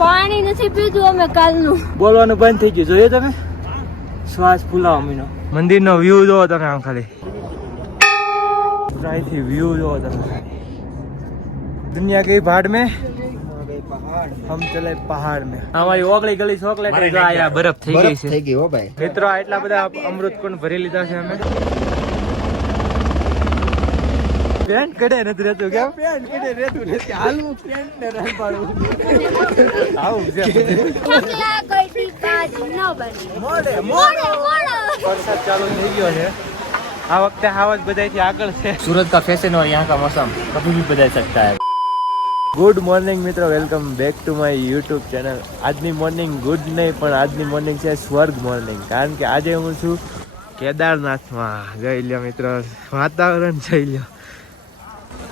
પાણી નથી પીધું અમે કાલનું. બોલવાનું બંધ થઈ ગયું, જોઈએ તમે? શ્વાસ ફૂલાવા મીનો. મંદિરનો વ્યૂ જોવો તમે આમ ખાલી. અહીંથી વ્યૂ જોવો તમે. दुनिया गई भाड़ में हम चले पहाड़ में. हमारी ओगली गली ચોકલેટ જો આયા બરફ થઈ ગઈ છે. થઈ ગઈ હો ભાઈ. મિત્રો આટલા બધા અમૃત કોણ ભરી લીધા છે અમે. પેન્ટ કડે નથી રહેતું કેમ? પેન્ટ કડે રહેતું નથી. હાલવું પેન્ટ ને રંપાડું. આવું છે. ઠકલા કોઈ બાજુ ન બને. મોડે વરસાદ ચાલુ થઈ ગયો છે. આ વખતે હાવજ બધાથી આગળ છે. सूरत का फैशन और यहाँ का मौसम कभी भी बदल सकता है. ગુડ મોર્નિંગ મિત્રો, welcome back to my YouTube channel. આજની મોર્નિંગ ગુડ નહીં પણ આજની મોર્નિંગ છે સ્વર્ગ મોર્નિંગ. કારણ કે આજે હું છું કેદારનાથમાં. જઈ લ્યો મિત્રો, વાતાવરણ જઈ લ્યો.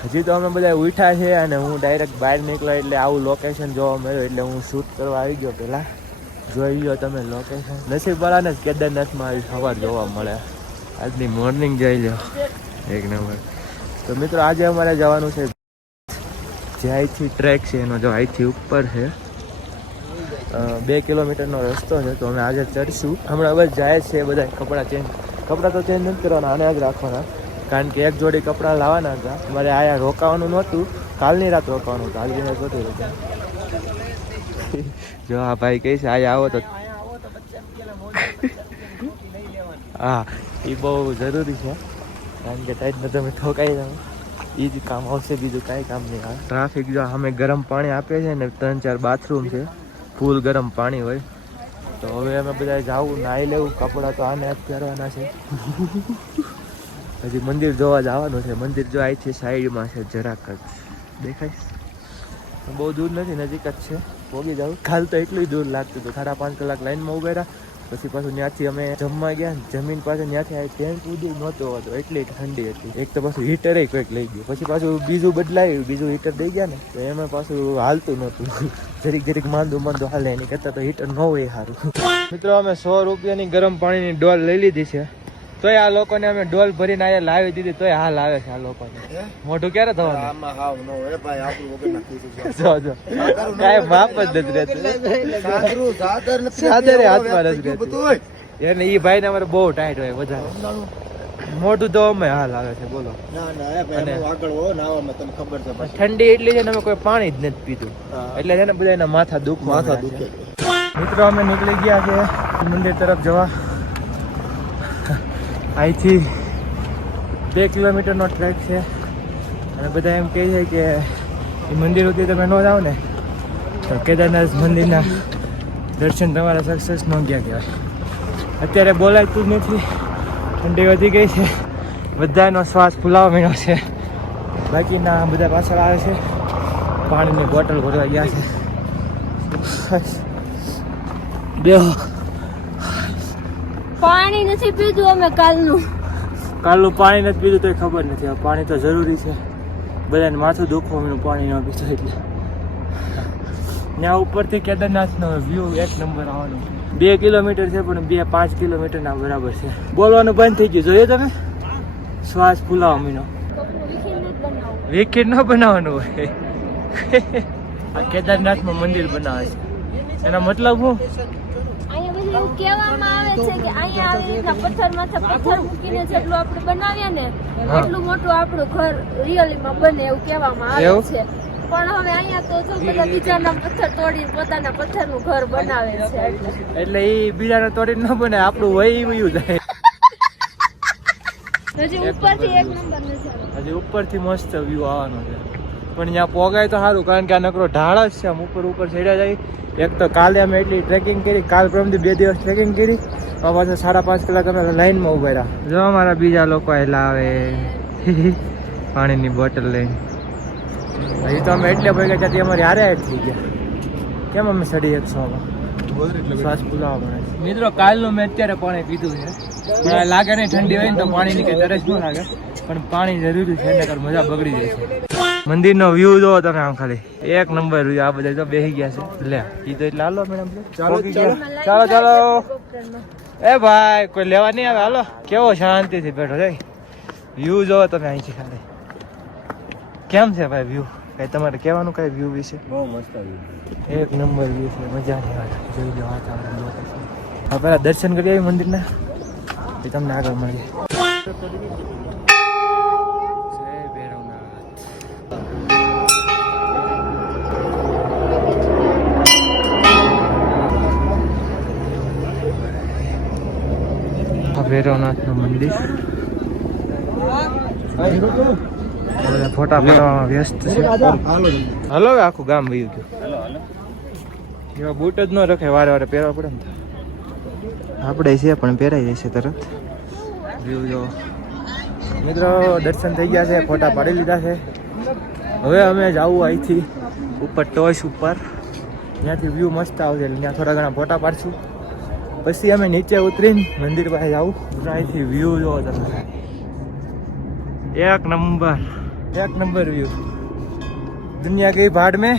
હજી તો અમે બધા ઉઠ્યા છે અને હું ડાયરેક્ટ બહાર નીકળ્યો એટલે આવું લોકેશન જોવા મળ્યું એટલે હું શૂટ કરવા આવી ગયો. પહેલાં જોઈ લો તમે લોકેશન. નસીબવાળાને જ કેદારનાથમાં આવી સવાર જોવા મળે. આજની મોર્નિંગ જોઈ લો, એક નંબર. તો મિત્રો આજે અમારે જવાનું છે જે અહીંથી ટ્રેક છે એનો જો અહીંથી ઉપર છે 2 કિલોમીટરનો રસ્તો છે. તો અમે આજે ચડશું. હમણાં બસ જાય છે બધા કપડાં તો ચેન્જ નથી કરવાના, આને જ રાખવાના. કારણ કે એક જોડી કપડાં લાવવાના હતા. મારે આયા રોકાવાનું નહોતું, કાલની રાત રોકાવાનું હતું. આજની રાત નહોતું રોકાવાનું. જો આ ભાઈ કહે છે આયા આવો તો હા એ બહુ જરૂરી છે. કારણ કે ટાઈટને તમે ઠોકાઈ જાઓ એ જ કામ આવશે, બીજું કાંઈ કામ નહીં આવે. ટ્રાફિક જો અમે ગરમ પાણી આપે છે ને 3-4 બાથરૂમ છે, ફૂલ ગરમ પાણી હોય. તો હવે અમે બધા જાવું, નાહી લેવું, કપડાં તો આને જ પહેરવાના છે. હજી મંદિર જોવા જવાનું છે. મંદિર જો અહીંથી સાઈડમાં છે, જરાક જ દેખાય. બહુ દૂર નથી, નજીક જ છે. પોગી જાવ. કાલ તો એટલું દૂર લાગતું હતું. 5.5 કલાક લાઈનમાં ઉભા રહ્યા. પછી પાછું ત્યાંથી અમે જમવા ગયા. જમીન પાસે ત્યાંથી આ ટેન્ટ સુધી નહોતો હતો, એટલી ઠંડી હતી. એક તો પાછું હીટરે કોઈક લઈ ગયું. પછી પાછું બીજું બદલાયું, બીજું હીટર દઈ ગયા ને તો એમાં પાછું હાલતું નહોતું. જરીક માંદું હાલે. એની કરતાં તો હીટર ન હોય સારું. મિત્રો અમે 100 રૂપિયાની ગરમ પાણીની ડોલ લઈ લીધી છે. તોય આ લોકોને અમે ડોલ ભરીને અહીંયા લાવી દીધી, તોય હાલ આવે છે આ લોકોને. મોઢું ક્યારે થવાનું? જો કાંઈ માપ જ નથી રહેતું. સાદરે હાથમાં નથી રહેતું. એટલે એ ભાઈને અમારે બહુ ટાઈટ હોય વધારે. મોઢું તો અમે હાલ આવે છે બોલો. ઠંડી એટલી છે ને અમે કોઈ પાણી જ નથી પીતું. એટલે છે ને બધા એના માથા દુખે. મિત્રો અમે નીકળી ગયા છે મંદિર તરફ જવા. અહીંથી 2 કિલોમીટરનો ટ્રેક છે. અને બધા એમ કહે છે કે એ મંદિર સુધી તમે ન જાઓ ને તો કેદારનાથ મંદિરના દર્શન તમારા સક્સેસ ન ગયા કહેવાય. અત્યારે બોલાતું જ નથી, ઠંડી વધી ગઈ છે, બધાનો શ્વાસ ફૂલાવા માંડ્યો છે. બાકીના બધા પાછળ આવે છે, પાણીની બોટલ ભરવા ગયા છે. બેહો. પાણી નથી પીધું અમે કાલનું પાણી નથી પીધું તો ખબર નથી. પાણી તો જરૂરી છે. બધાને માથું દુખવાનું પાણી ન પીધું એટલે. ત્યાં ઉપરથી કેદારનાથનો વ્યૂ એક નંબર આવવાનો. 2 કિલોમીટર છે પણ 5 કિલોમીટરના બરાબર છે. બોલવાનું બંધ થઈ ગયું, જોઈએ તમે? શ્વાસ ફૂલાવા મીનો. વિકેટ ન બનાવવાનું હોય. આ કેદારનાથમાં મંદિર બનાવે છે. એનો મતલબ શું? એવું કહેવામાં આવે છે કે અહીંયા આવી રીતના પથ્થરમાંથી પથ્થર મૂકીને જેટલું આપણે બનાવ્યા ને એટલું મોટું આપણું ઘર રિયલીમાં બને એવું કહેવામાં આવે છે. પણ હવે અહીંયા તો જો બધા બીજાના પથ્થર તોડીને પોતાના પથ્થરનું ઘર બનાવે છે. એટલે એ બીજાને તોડીને ન બને, આપણું હોય એવું જાય. હજી ઉપરથી એક નંબર નજારો. હજી ઉપરથી મસ્ત વ્યૂ આવવાનો છે. પણ ત્યાં પોગાય તો સારું, કારણ કે આ નકરો ઢાળ જ છે. આમ ઉપર ચડ્યા જાય. એક તો કાલે અમે એટલી ટ્રેકિંગ કરી, કાલ પરમથી 2 દિવસ ટ્રેકિંગ કરી. પાછા 5.5 કલાક અમે લાઈનમાં ઉભા રહ્યા. જો અમારા બીજા લોકો એલા આવે પાણીની બોટલ લઈને. હજી તો અમે એટલે ભાઈ ગયા ત્યાંથી અમારી હારે થઈ ગયા. કેમ અમે ચડી 100માં શ્વાસ ફૂલાવા મળે છે. મિત્રો કાલનું મેં અત્યારે પાણી પીધું છે. પણ લાગે નહીં, ઠંડી હોય ને તો પાણીની કંઈ તરસ ન લાગે. પણ પાણી જરૂરી છે, નકર મજા બગડી જાય છે. મંદિરનો વ્યૂ જોવો તમે આમ ખાલી એક નંબર વ્યૂ. આ બધા તો બેસી ગયા છે. લે ઈ તો એટલે હાલો મેડમ, ચાલો. એ ભાઈ કોઈ લેવા નહીં આવે, હાલો. કેવો શાંતિથી બેઠો છે. વ્યૂ જોવો તમે અહીંથી ખાલી. કેમ છે ભાઈ વ્યૂ? કઈ તમારે કહેવાનું કઈ વ્યૂ વિશે? બહુ મસ્ત આવ્યું. એક નંબર વ્યૂ છે, મજા નહીં આવે. જોઈ લો વાતાવરણ લોકેશન. હવે પહેલાં દર્શન કરી આવી મંદિરના, એ તમને આગળ મળીએ. જય ભૈરવનાથ. ભૈરવનાથનું મંદિર. બધા ફોટા પાડવામાં વ્યસ્ત છે. હાલો હવે આખું ગામ વયું ગયું. એવા બૂટ જ ન રખે, વારે વારે પહેરવા પડે ને. આપણે છે પણ પહેરાઈ જશે તરત. વ્યૂ જો મિત્રો, દર્શન થઈ ગયા છે, ફોટા પાડી લીધા છે. હવે અમે જાવું અહીંથી ઉપર ટોચ ઉપર, ત્યાંથી વ્યૂ મસ્ત આવશે એટલે ત્યાં થોડા ઘણા ફોટા પાડશું. પછી અમે નીચે ઉતરીને મંદિર પાસે જાવું. અહીંથી વ્યૂ જોવો તમે, એક नंबर व्यू. दुनिया गई भाड़ में,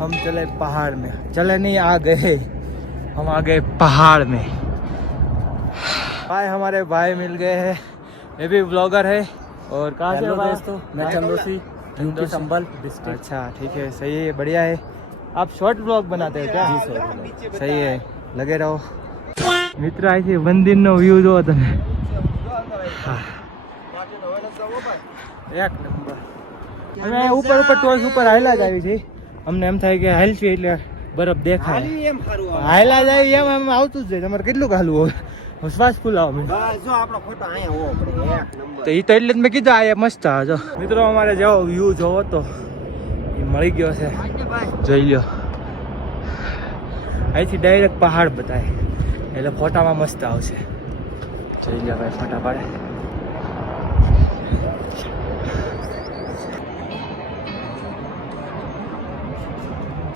हम चले पहाड़ में. चले नहीं, आ गए हम, आ गए पहाड़ में. भाई हमारे भाई मिल गए हैं, ये भी ब्लॉगर है. और कहाँ से हो दोस्तों? मैं चंदोसी, यूपी संभल डिस्ट्रिक्ट. अच्छा ठीक है, सही है, बढ़िया है. आप शॉर्ट ब्लॉग बनाते हो क्या? जी सर. सही है, लगे रहो. मित्र ऐसे मंदिर नो व्यू जो તમે. એક નંબર. અમે ઉપર ટોચ ઉપર હાયલા જ આવી છે. અમને એમ થાય કે હાલ છે એટલે બરફ દેખાય. હાયલા જાય એમ આવતું જ જાય. તમારે કેટલું હાલવું હોય? શ્વાસ ફૂલાવો મને. જો આપણો ફોટો અહીંયા હોવો પડે. એક નંબર. તો એ તો એટલે જ મેં કીધું આ મસ્ત આવે. જો મિત્રો અમારે જેવો વ્યૂ જોવો તો એ મળી ગયો છે, જોઈ લ્યો. અહીંથી ડાયરેક્ટ પહાડ બતાય એટલે ફોટામાં મસ્ત આવશે. જોઈ લ્યો ભાઈ, ફોટા પાડે.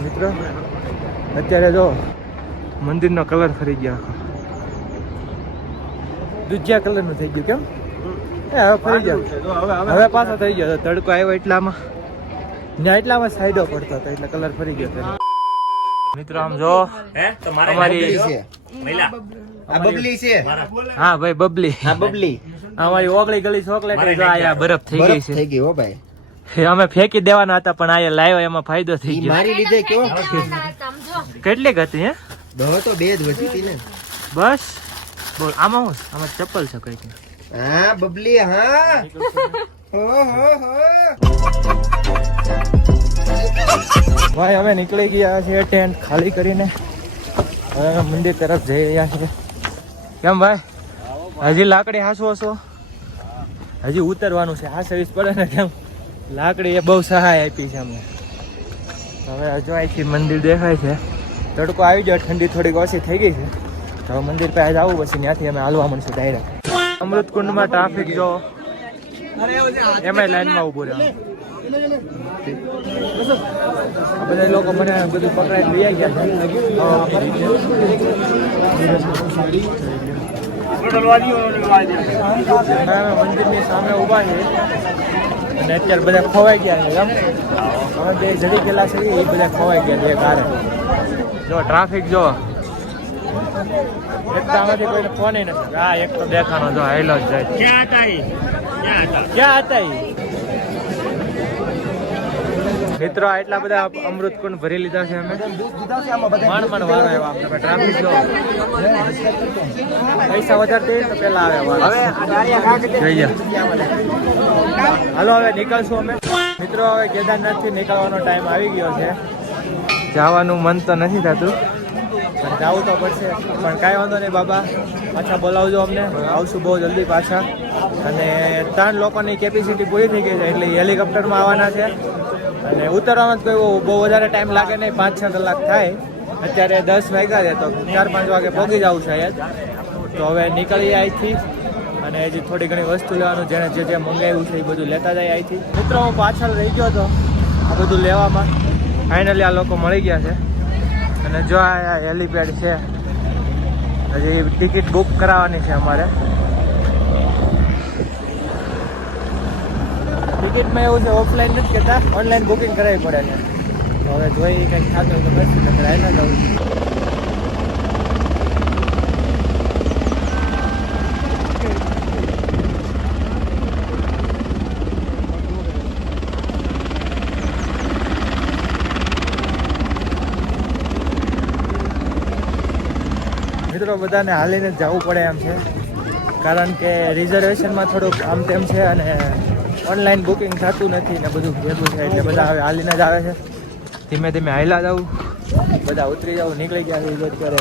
મિત્રો અત્યારે જો મંદિરનો કલર ફરી ગયો, દૂધિયા કલરનું થઈ ગયું. કેમ હવે ફરી ગયો? હવે પાછો થઈ ગયો. તડકો આવ્યો એટલામાં ને એટલામાં સાઈડો પડતો હતો એટલે કલર ફરી ગયો. મિત્રો આમ જો અમારી આ બબલી છે. હા ભાઈ બબલી. આ બબલી અમારી ઓગળી ગલી ચોકલેટ આયા બરફ થઈ ગઈ છે. થઈ ગઈ હો ભાઈ. અમે ફેંકી દેવાના હતા પણ આયા લાવ્યા એમાં ફાયદો થઈ ગયો. મારી લીધે કેવો કેટલીક હતી હે? દો તો બે જ વધી હતી ને. બસ બોલ. આમાં હું આમાં ચપ્પલ છે કઈ? હા બબલી. હા હો ભાઈ અમે નીકળી ગયા છીએ ટેન્ટ ખાલી કરીને. હવે અમે મંદિર તરફ જઈ રહ્યા છીએ. કેમ ભાઈ, હજી લાકડી હાંસવો છો? હજી ઉતરવાનું છે. આ સર્વિસ પડે ને કેમ? લાકડી એ બહુ સહાય આપી છે અમને. હવે હજુ અહીંથી મંદિર દેખાય છે. તડકો આવી ગયો, ઠંડી થોડીક ઓછી થઈ ગઈ છે. તો હવે મંદિર પાસે જવું, પછી ત્યાંથી અમે હાલવા મળશે ડાયરેક્ટ. અમૃતકુંડમાં ટ્રાફિક જો, એમાં લાઈનમાં ઊભું રહેવાનું. બધા લોકો મને બધું પકડાઈ લઈ ગયા. મંદિરની સામે ઉભા છે અને અત્યારે બધા ખોવાઈ ગયા છે. અમે બે જડી ગયેલા છે, એ બધા ખોવાઈ ગયા છે કારે. જો ટ્રાફિક જો, એક તો આમાંથી કોઈને ફોન નથી. હા એક તો દેખાનો જો હેલો જ જાય. ક્યાં હતા મિત્રો? એટલા બધા અમૃત કુંડ ભરી લીધા છે અમે. માંડ માંડ વારો આવ્યો આપણે. ટ્રાફિક જો, પૈસા વધારે દઈએ તો પેલા આવે વારો. જોઈ જા. હાલો હવે નીકળશું અમે. મિત્રો હવે કેદારનાથથી નીકળવાનો ટાઈમ આવી ગયો છે. જવાનું મન તો નથી થતું પણ જવું તો પડશે. પણ કાંઈ વાંધો નહીં બાબા, પાછા બોલાવજો અમને. આવશું બહુ જલ્દી પાછા. અને 3 લોકોની કેપેસિટી પૂરી થઈ ગઈ છે એટલે હેલિકોપ્ટરમાં આવવાના છે. અને ઉતરવામાં કોઈ બહુ વધારે ટાઈમ લાગે નહીં, 5-6 કલાક થાય. અત્યારે 10 વાગ્યા છે તો 4-5 વાગે પહોંચી જવું શાયદ. તો હવે નીકળીએ અહીંથી અને હજી થોડી ઘણી વસ્તુ લેવાનું, જેને જે મંગાવ્યું છે એ બધું લેતા જાય અહીંથી. મિત્રો હું પાછળ રહી ગયો હતો આ બધું લેવામાં. ફાઇનલી આ લોકો મળી ગયા છે. અને જો આ હેલીપેડ છે, હજી ટિકિટ બુક કરાવવાની છે અમારે. ટિકિટમાં એવું છે ઓફલાઈન નથી કહેતા, ઓનલાઈન બુકિંગ કરાવવી પડે છે. હવે જોઈ કંઈક થતું તો નથી, નકર ના જવું. મિત્રો બધાને હાલીને જ જવું પડે એમ છે, કારણ કે રિઝર્વેશનમાં થોડુંક આમ તેમ છે અને ઓનલાઈન બુકિંગ થતું નથી ને બધું ભેગું છે, એટલે બધા હવે હાલીને જ આવે છે. ધીમે ધીમે હાલ્યા જવું, બધા ઉતરી જવું. નીકળી ગયા છે રિઝર્વ કરે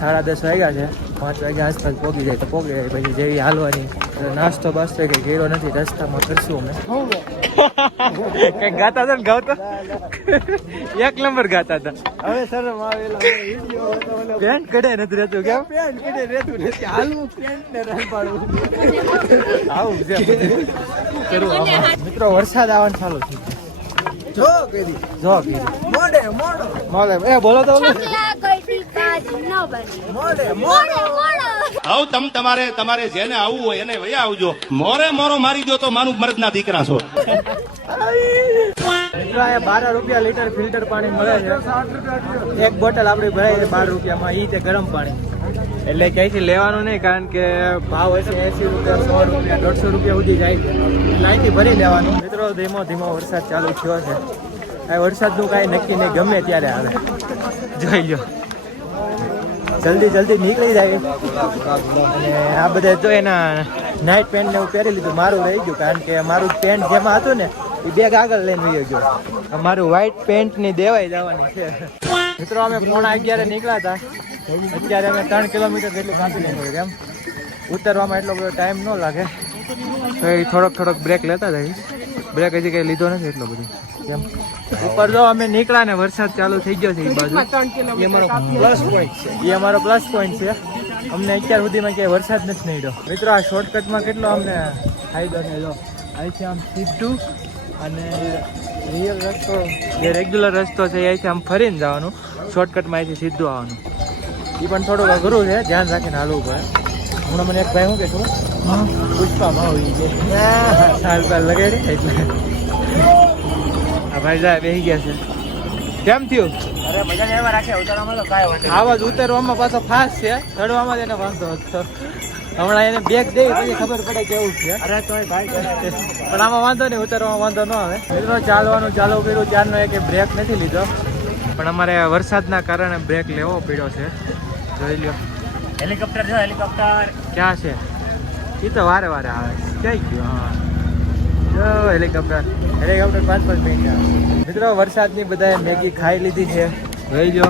10:30 વાગ્યા છે, 5 વાગ્યા આસપાસ પહોંચી જાય તો પહોંચી જાય. પછી જેવી હાલવાની નાસ્તો બાસ્તો કંઈ ગેરો નથી, રસ્તામાં કરશું અમે. કંઈક ગાતા હતા ને ગાવતા 1 નંબર ગાતા હતા. હવે શરમ આવેલા પેન્ટ કડે નથી રહેતું, કેમ પેન્ટ કડે રહેતું નથી, હાલવું પેન્ટ ને રંપાડવું આવું છે. મિત્રો વરસાદ આવવાનું ચાલુ છે. બોલો તો તમારે જેને આવવું હોય એને વયા આવજો. મોરો મારી દો તો માનું મરદ ના દીકરા છો. 12 રૂપિયા લીટર ફિલ્ટર પાણી મળે છે. એક બોટલ આપડી ભરાય છે 12 રૂપિયામાં, ઈ તે ગરમ પાણી. એટલે ક્યાંયથી લેવાનું નહીં, કારણ કે ભાવ હશે 80 રૂપિયા, 100 રૂપિયા, 150 રૂપિયા સુધી જાય. લાઈનથી ભરી લેવાનું. મિત્રો ધીમો ધીમો વરસાદ ચાલુ થયો છે. આ વરસાદનું કાંઈ નક્કી નહીં, ગમે ત્યારે આવે. જોઈ લો, જલ્દી જલ્દી નીકળી જાય. અને આ બધા જો એના નાઇટ પેન્ટ ને હું પહેરી લીધું. મારું રહી ગયું, કારણ કે મારું પેન્ટ જેમાં હતું ને એ બેગ આગળ લઈને વહી ગયો. મારું વ્હાઈટ પેન્ટ ની દેવાઈ જવાની છે. મિત્રો અમે 11:30 નીકળ્યા હતા, અત્યારે અમે 3 કિલોમીટર જેટલું કાપી લઈને. કેમ ઉતરવામાં એટલો બધો ટાઈમ ન લાગે, તો એ થોડોક બ્રેક લેતા જાય. બ્રેક હજી કંઈ લીધો નથી એટલો બધો. કેમ ઉપર જો અમે નીકળ્યા ને વરસાદ ચાલુ થઈ ગયો છે. એ બાજુ એ અમારો પ્લસ પોઈન્ટ છે, એ અમારો પ્લસ પોઈન્ટ છે. અમને અત્યાર સુધીમાં ક્યાંય વરસાદ નથી નડ્યો. મિત્રો આ શોર્ટકટમાં કેટલો અમને ફાયદો થયો. અહીંથી આમ સીધું અને રિયલ રસ્તો જે રેગ્યુલર રસ્તો છે અહીંથી આમ ફરીને જવાનું, શોર્ટકટમાં અહીંથી સીધું આવવાનું. એ પણ થોડુંક અઘરું છે, ધ્યાન રાખીને હાલવું પડે. હમણાં મને એક ભાઈ શું કે છું પુષ્પા ભાવ એ છે સાલ પાલ લગાડી એટલે આ ભાઈ જાય બેસી ગયા છે. કેમ થયું? અરે મજા એવા રાખે, ઉતરવામાં તો કાંઈ વાંધો. આવાજ ઉતરવામાં પાછો ફાસ્ટ છે, ચડવામાં જ એને વાંધો હતો. હમણાં એને બેગ દે પછી ખબર પડે કેવું છે. અરે તો ભાઈ પણ આમાં વાંધો નહીં, ઉતરવામાં વાંધો ન આવે. મિત્રો ચાલવાનું ચાલુ કર્યું ત્યારનો એક બ્રેક નથી લીધો, પણ અમારે વરસાદના કારણે બ્રેક લેવો પડ્યો છે. જોઈ લ્યો હેલિકોપ્ટર છે, હેલિકોપ્ટર ક્યાં છે? એ તો વારે વારે આવે. ક્યાં ગયું? હા જો હેલિકોપ્ટર 5 મિનિટ. મિત્રો વરસાદની બધાએ મેગી ખાઈ લીધી છે, જોઈ લો.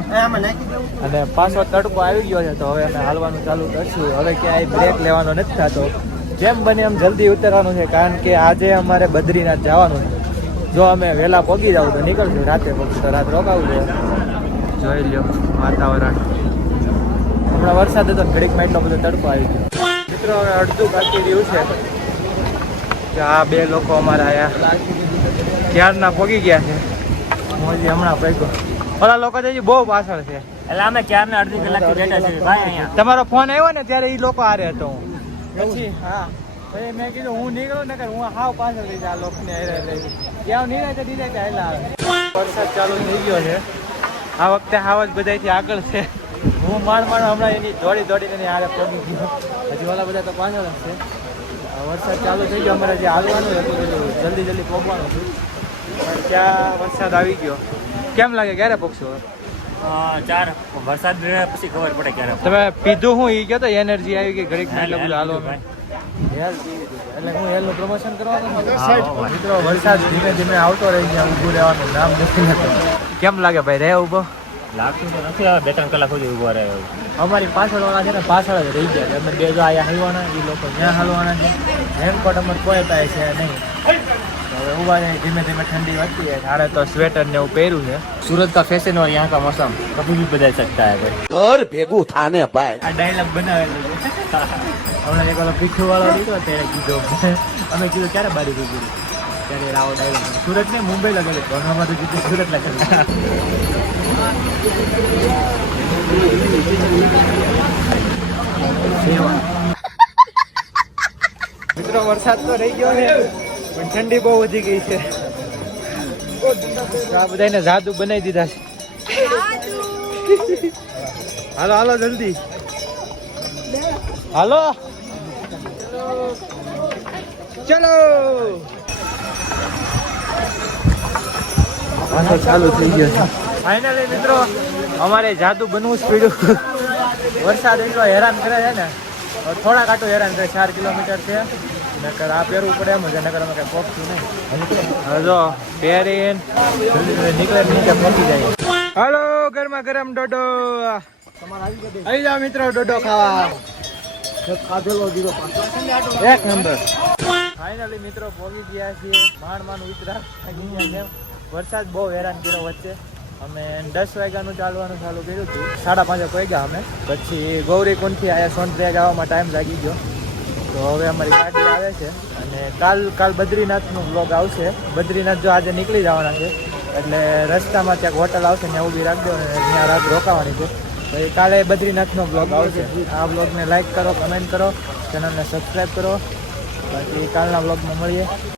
અને પાછો તડકો આવી ગયો છે, તો હવે અમે હાલવાનું ચાલુ કરશું. હવે ક્યાંય બ્રેક લેવાનો નથી થતો, જેમ બને એમ જલ્દી ઉતરવાનું છે, કારણ કે આજે અમારે બદ્રીનાથ જવાનું છે. જો અમે વહેલા પહોંચી જાવ તો નીકળશું, રાતે પહોંચી તો રાત રોકાવું છે. જોઈ લો વાતાવરણ. હમણાં વરસાદ હતો, ઘડીકમાં એટલો બધો તડકો આવી ગયો. મિત્રો હવે અડધું બાકી રહ્યું છે કે આ 2 લોકો અમારા આયા ક્યારના પહોંચી ગયા છે. હું હજી હમણાં પહોંચ્યો. ઓલા લોકો તો હજી બહુ પાછળ છે. એટલે અમે ક્યારના અડધી કલાકથી બેઠા છીએ ભાઈ અહીંયા. તમારો ફોન આવ્યો ને ત્યારે એ લોકો હારે હતો હું. પછી હા પછી મેં કીધું હું નીકળું ને હું હાવ પાછળ થઈ જાય આ લોકોને હારે લઈ. ત્યાં નીકળે તો હેલા આવે. વરસાદ ચાલુ થઈ ગયો છે. આ વખતે હાવ જ બધાથી આગળ છે. હું માણ હમણાં એની દોડીને એની હારે પહોંચી ગયો. હજી ઓલા બધા તો પાછળ જ છે. વરસાદ ચાલુ થઈ ગયો, અમારે જે હાલવાનું હતું જલ્દી પહોંચવાનું હતું, પણ ત્યાં વરસાદ આવી ગયો. કેમ લાગે ક્યારે પહોંચશો? 4 વરસાદ પછી ખબર પડે ક્યારે. તમે પીધું હું એ કહો તો એનર્જી આવી ગઈ ઘડીક એટલે બધું હાલવાનું. એટલે હું હેલનું પ્રમોશન કરવાનું. મિત્રો વરસાદ ધીમે ધીમે આવતો રહી ગયા, ઊભું રહેવાનું નામ નથી લેતું. કેમ લાગે ભાઈ રહે ઊભો? લાગતું તો નથી, હવે 2-3 કલાક સુધી ઊભો રહે. અમારી પાછળ વાળા છે ને પાછળ જ રહી ગયા છે. અમે 2 જો અહીંયા હલવાના, એ લોકો ત્યાં હલવાના છે. રેનકોટ અમારે કોઈ પાસે છે નહીં. હવે ઊભા છે, ધીમે ધીમે ઠંડી વધતી જાય. હારે તો સ્વેટર ને એવું પહેર્યું છે. सूरत का फैशन और यहाँ का मौसम कभी भी बदल सकता है भाई. ઘર ભેગું થાને ભાઈ. આ ડાયલોગ બનાવેલો છે. હમણાં એક ઓલો પીઠું વાળો લીધો ત્યારે કીધો, અમે કીધું ક્યારે બારી કીધું ત્યારે આવો ડાયલોગ. સુરત ને મુંબઈ લગેલું પણ અમારું કીધું સુરત લગેલું. મિત્રો વરસાદ તો રહી ગયો છે, પણ ઠંડી બહુ વધી ગઈ છે. આ બધાને જાદુ બનાવી દીધા છે. હાલો જલ્દી હાલો, ચલો. ચાલુ થઈ ગયો છે ફાઇનલી. મિત્રો અમારે જાદુ બનવું જ પડ્યું. વરસાદ એટલો હેરાન કરે છે ને, થોડા કાંટો હેરાન કરે. 4 કિલોમીટર છે, નકર આ પહેરવું પડે એમ જ, નકર અમે કંઈ પહોંચતું નહીં. હવે જો પહેરીને જલ્દી નીકળે નીચે પહોંચી જાય. હાલો, ગરમા ગરમ ડોડો આવી જાઓ મિત્રો, ડોડો ખાવા. એક નંબર. ફાઇનલી મિત્રો પહોંચી ગયા છીએ. માંડ ઉતરા. વરસાદ બહુ હેરાન કર્યો વચ્ચે. અમે 10 વાગ્યાનું ચાલવાનું ચાલુ કર્યું હતું, 5:30 વાગ્યા અમે. પછી ગૌરીકુંડથી આયા સોનપ્રિયા જવામાં ટાઈમ લાગી ગયો. તો હવે અમારી ગાડી આવે છે અને કાલ બદ્રીનાથનું બ્લોગ આવશે. બદ્રીનાથ જો આજે નીકળી જવાના છે, એટલે રસ્તામાં ક્યાંક હોટલ આવશે ને ઊભી રાખી દો, ત્યાં રાત રોકાવાની છે. તો એ કાલે બદ્રીનાથનો બ્લોગ આવશે. આ બ્લોગને લાઈક કરો, કમેન્ટ કરો, ચેનલને સબસ્ક્રાઈબ કરો. બાકી કાલના બ્લોગમાં મળીએ.